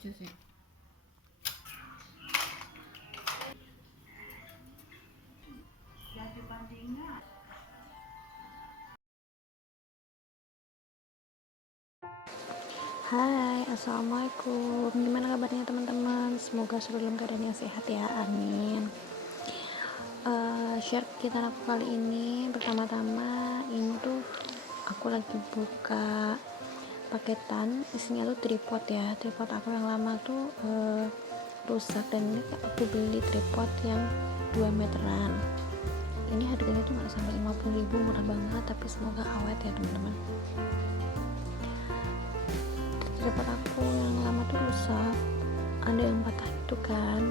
lucu sih. Hai, assalamualaikum. Gimana kabarnya teman-teman? Semoga selalu dalam keadaan yang sehat ya, amin. Share kegiatan aku kali ini. Pertama-tama ini tuh aku lagi buka paketan, isinya tuh tripod ya. Tripod aku yang lama tuh rusak, dan ini aku beli tripod yang 2 meteran. Ini harganya tuh nggak sampai 50.000, murah banget, tapi semoga awet ya teman-teman. Tripod aku yang lama tuh rusak, ada yang patah itu kan,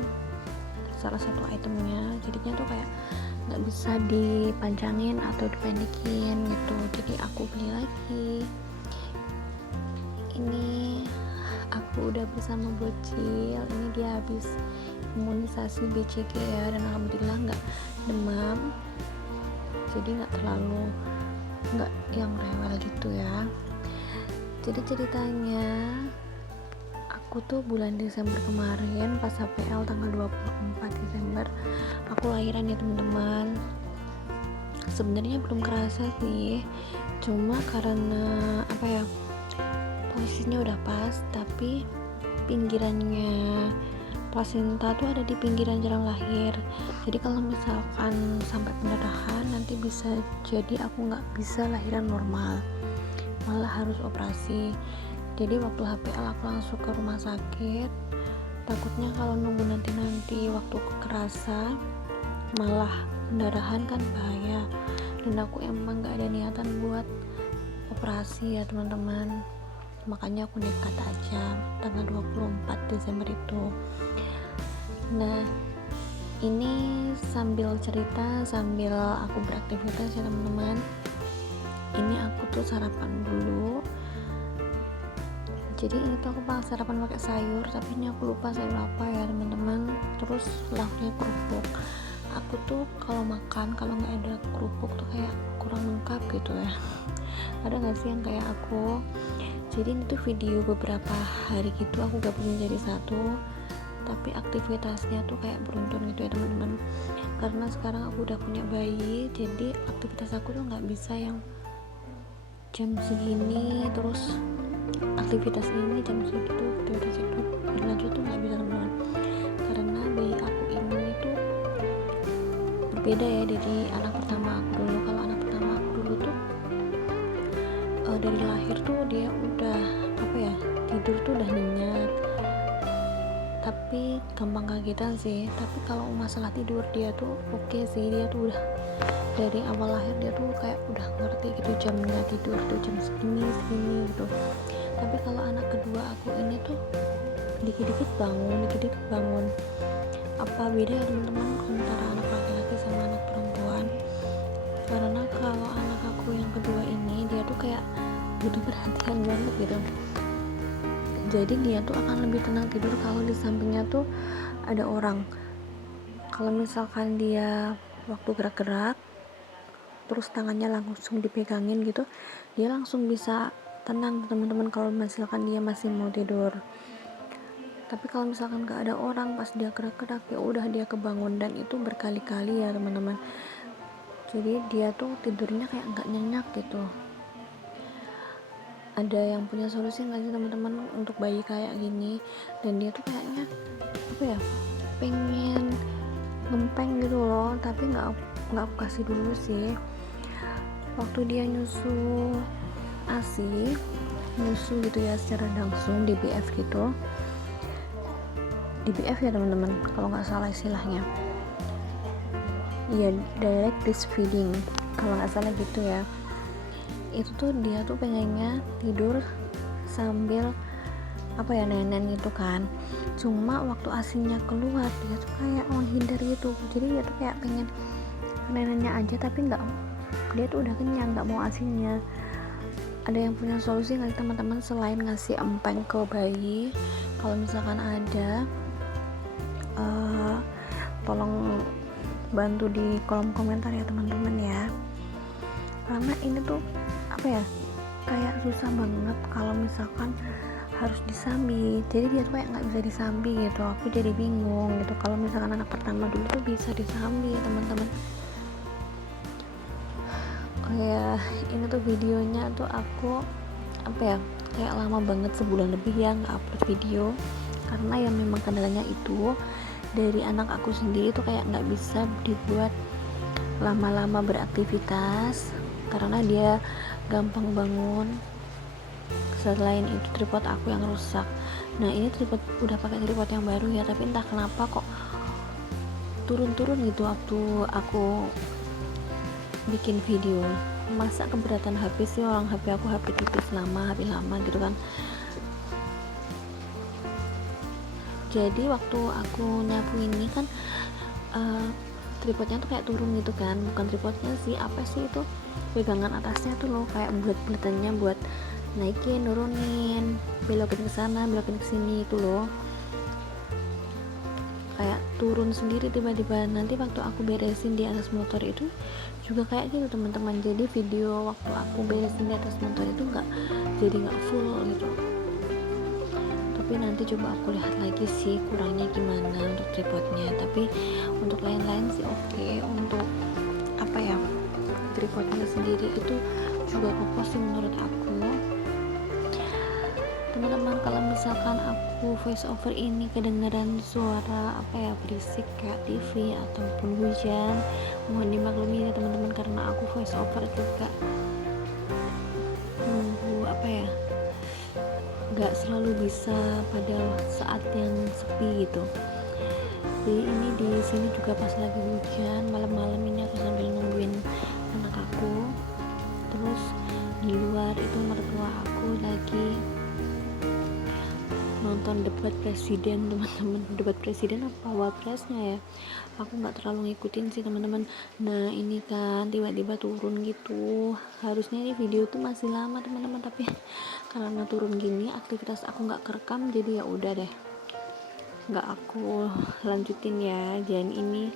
salah satu itemnya, jadinya tuh kayak nggak bisa dipanjangin atau dipendekin gitu, jadi aku beli lagi. Ini aku udah bersama bocil, ini dia habis imunisasi BCG ya, dan alhamdulillah nggak demam, jadi nggak yang rewel gitu ya. Jadi ceritanya, aku tuh bulan Desember kemarin pas HPL tanggal 24 Desember aku lahiran ya teman-teman. Sebenarnya belum kerasa sih, cuma karena posisinya udah pas, tapi pinggirannya plasenta tuh ada di pinggiran jalan lahir. Jadi kalau misalkan sampai pendarahan, nanti bisa jadi aku nggak bisa lahiran normal, malah harus operasi. Jadi waktu HPL aku langsung ke rumah sakit, takutnya kalau nunggu nanti waktu kerasa malah pendarahan kan bahaya, dan aku emang gak ada niatan buat operasi ya teman-teman, makanya aku nekat aja tanggal 24 Desember itu. Nah, ini sambil cerita sambil aku beraktivitas ya teman-teman. Ini aku tuh sarapan dulu. Jadi ini tuh aku sarapan pakai sayur, tapi ini aku lupa sayur apa ya teman-teman. Terus lauknya kerupuk. Aku tuh kalau makan, kalau nggak ada kerupuk tuh kayak kurang lengkap gitu ya. Ada nggak sih yang kayak aku? Jadi ini tuh video beberapa hari gitu aku gabungin jadi satu, tapi aktivitasnya tuh kayak beruntun gitu ya teman-teman. Karena sekarang aku udah punya bayi, jadi aktivitas aku tuh nggak bisa yang jam segini terus aktivitas ini, jam segitu aktivitas itu berlanjut tuh nggak bisa teman-teman. Karena bayi aku ini tuh berbeda ya dari anak pertama aku dulu. Kalau anak pertama aku dulu tuh dari lahir tuh dia udah tidur tuh udah nyenyak, tapi gampang kagetan sih. Tapi kalau masalah tidur dia tuh oke sih, dia tuh udah dari awal lahir dia tuh kayak udah ngerti gitu jamnya tidur tuh jam segini gitu. Tapi kalau anak kedua aku ini tuh dikit-dikit bangun. Apa beda ya teman-teman antara anak laki-laki sama anak perempuan? Karena kalau anak aku yang kedua ini dia tuh kayak butuh perhatian banget gitu. Jadi dia tuh akan lebih tenang tidur kalau di sampingnya tuh ada orang. Kalau misalkan dia waktu gerak-gerak terus tangannya langsung dipegangin gitu, dia langsung bisa tenang teman-teman kalau misalkan dia masih mau tidur. Tapi kalau misalkan gak ada orang pas dia gerak-gerak, ya udah dia kebangun, dan itu berkali-kali ya teman-teman. Jadi dia tuh tidurnya kayak nggak nyenyak gitu. Ada yang punya solusi nggak sih teman-teman untuk bayi kayak gini? Dan dia tuh kayaknya pengen ngempeng gitu loh, tapi nggak aku kasih dulu sih. Waktu dia nyusu ASI, nyusu gitu ya secara langsung di BF gitu, di BF ya teman-teman kalau nggak salah istilahnya, ya direct breastfeeding kalau nggak salah gitu ya. Itu tuh dia tuh pengennya tidur sambil nenen gitu kan. Cuma waktu asinya keluar dia tuh kayak menghindar gitu, jadi dia tuh kayak pengen nenennya aja, tapi dia tuh udah kenyang, nggak mau asinya. Ada yang punya solusi nggak teman-teman selain ngasih empeng ke bayi? Kalau misalkan ada, tolong bantu di kolom komentar ya teman-teman ya. Karena ini tuh kayak susah banget kalau misalkan harus disambi, jadi dia tuh kayak nggak bisa disambi gitu. Aku jadi bingung gitu, kalau misalkan anak pertama dulu tuh bisa disambi teman-teman. Oh ya, ini tuh videonya tuh aku apa ya, kayak lama banget, sebulan lebih ya nggak upload video, karena ya memang kendalanya itu dari anak aku sendiri tuh kayak nggak bisa dibuat lama-lama beraktivitas karena dia gampang bangun. Selain itu tripod aku yang rusak. Nah ini tripod udah pakai tripod yang baru ya, tapi entah kenapa kok turun-turun gitu waktu aku bikin video. Masa keberatan HP sih, orang HP aku HP tipis lama, HP lama gitu kan. Jadi waktu aku nyapu ini kan tripodnya tuh kayak turun gitu kan, bukan tripodnya sih, apa sih itu, pegangan atasnya tuh loh, kayak bulat-bulatannya buat naikin, nurunin, belokin ke sana, belokin ke sini itu loh, kayak turun sendiri tiba-tiba. Nanti waktu aku beresin di atas motor itu juga kayak gitu teman-teman. Jadi video waktu aku beresin di atas motor itu nggak full gitu. Tapi nanti coba aku lihat lagi sih kurangnya gimana untuk tripodnya. Tapi untuk lain-lain sih oke. Untuk apa ya, tripodnya sendiri itu juga kokoh sih menurut aku. Teman-teman, kalau misalkan aku voice over ini kedengeran suara apa ya, berisik kayak TV ataupun hujan, mohon dimaklumi ya teman-teman, karena aku voice over juga nunggu apa ya, nggak selalu bisa pada saat yang sepi gitu. Jadi ini di sini juga pas lagi hujan malam-malam ini aku sambil nungguin anak aku. Terus di luar itu mertua aku lagi nonton debat presiden teman-teman. Debat presiden apa wapresnya ya, aku nggak terlalu ngikutin sih teman-teman. Nah ini kan tiba-tiba turun gitu, harusnya ini video tuh masih lama teman-teman, tapi karena turun gini aktivitas aku nggak kerekam, jadi ya udah deh nggak aku lanjutin ya. Dan ini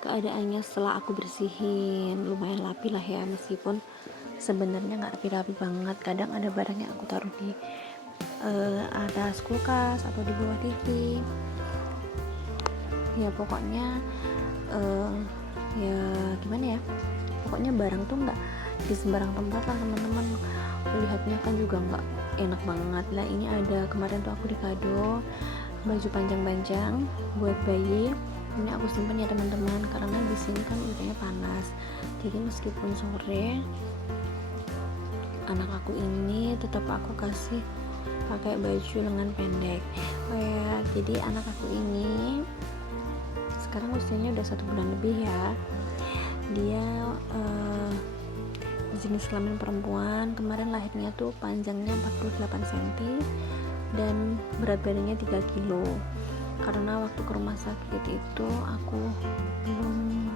keadaannya setelah aku bersihin lumayan rapi lah ya, meskipun sebenarnya nggak rapi-rapi banget. Kadang ada barang yang aku taruh di atas kulkas atau di bawah TV ya, pokoknya ya gimana ya, pokoknya barang tuh nggak di sembarang tempat lah teman-teman. Lihatnya kan juga nggak enak banget lah. Ini ada kemarin tuh aku dikado baju panjang-panjang buat bayi, ini aku simpan ya teman-teman, karena di sini kan udaranya panas, jadi meskipun sore anak aku ini tetap aku kasih pakai baju lengan pendek. Jadi anak aku ini sekarang usianya udah 1 bulan lebih ya. Dia jenis kelamin perempuan. Kemarin lahirnya tuh panjangnya 48 cm dan berat badannya 3 kilo. Karena waktu ke rumah sakit itu aku belum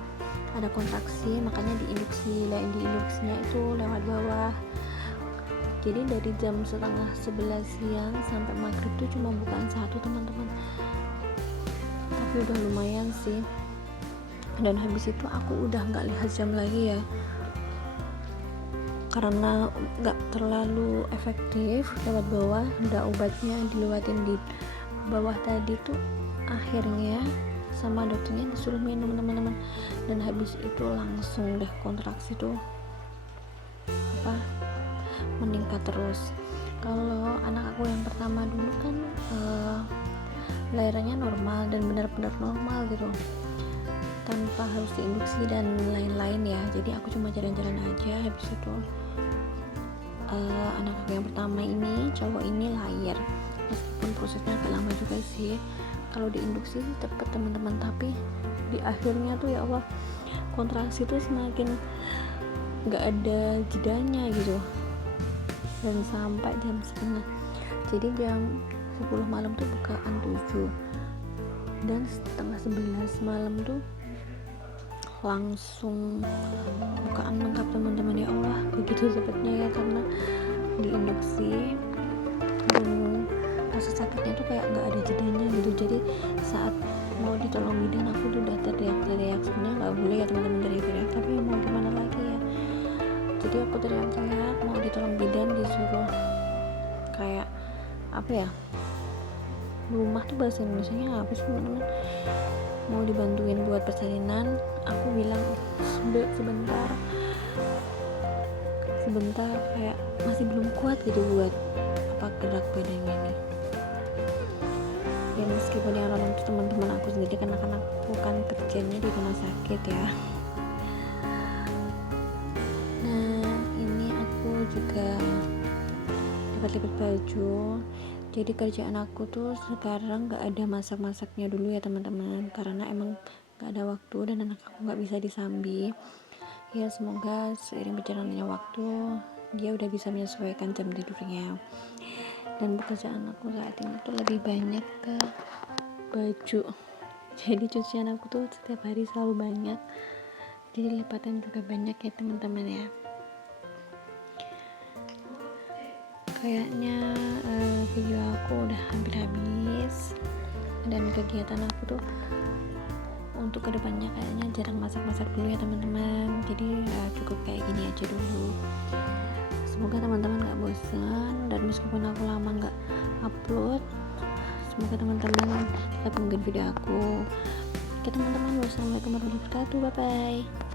ada kontraksi, makanya diinduksi. Di induksinya itu lewat bawah. Jadi dari jam setengah 11 siang sampai maghrib tuh cuma bukaan 1 teman-teman, tapi udah lumayan sih. Dan habis itu aku udah nggak lihat jam lagi ya, karena nggak terlalu efektif lewat bawah. Udah obatnya dilewatin di bawah tadi tuh, akhirnya sama dokternya disuruh minum teman-teman. Dan habis itu langsung deh kontraksi tuh meningkat terus. Kalau anak aku yang pertama dulu kan lahirannya normal dan benar-benar normal gitu, tanpa harus diinduksi dan lain-lain ya. Jadi aku cuma jalan-jalan aja. Habis itu anak aku yang pertama ini, cowok ini lahir, meskipun prosesnya agak lama juga sih. Kalau diinduksi sih cepet teman-teman, tapi di akhirnya tuh ya Allah, kontraksi tuh semakin nggak ada jedanya gitu, dan sampai jam setengah, jadi jam 10 malam tuh bukaan 7, dan setengah 11 malam tuh langsung bukaan lengkap teman-teman. Ya Allah, begitu cepatnya ya, karena diinduksi dan rasa sakitnya tuh kayak nggak ada jedanya gitu. Jadi saat mau ditolong bidan aku tuh udah teriak-teriak. Sebenarnya nggak boleh ya teman-teman teriak-teriak, tapi mau gimana lagi ya. Jadi aku teriak-teriak mau ditolong bidan, disuruh kayak apa ya, rumah tuh bahasa Indonesianya apa sih teman-teman, mau dibantuin buat persalinan, aku bilang sebentar kayak masih belum kuat gitu buat gerak badan ini. Ya meskipun yang nolong itu teman-teman aku sendiri, karena aku kan kerjanya di rumah sakit ya. Nah ini aku juga lipat-lipat baju. Jadi kerjaan aku tuh sekarang gak ada masak-masaknya dulu ya teman-teman, karena emang gak ada waktu dan anak aku gak bisa disambi. Ya semoga seiring berjalannya waktu dia udah bisa menyesuaikan jam tidurnya. Dan pekerjaan aku saat ini tuh lebih banyak ke baju. Jadi cucian aku tuh setiap hari selalu banyak, jadi lipatan juga banyak ya teman-teman ya. Kayaknya video aku udah hampir habis, dan kegiatan aku tuh untuk kedepannya kayaknya jarang masak-masak dulu ya teman-teman. Jadi ya cukup kayak gini aja dulu. Semoga teman-teman gak bosan, dan meskipun aku lama gak upload, semoga teman-teman tetap nungguin video aku. Oke teman-teman, wassalamualaikum warahmatullahi wabarakatuh, bye bye.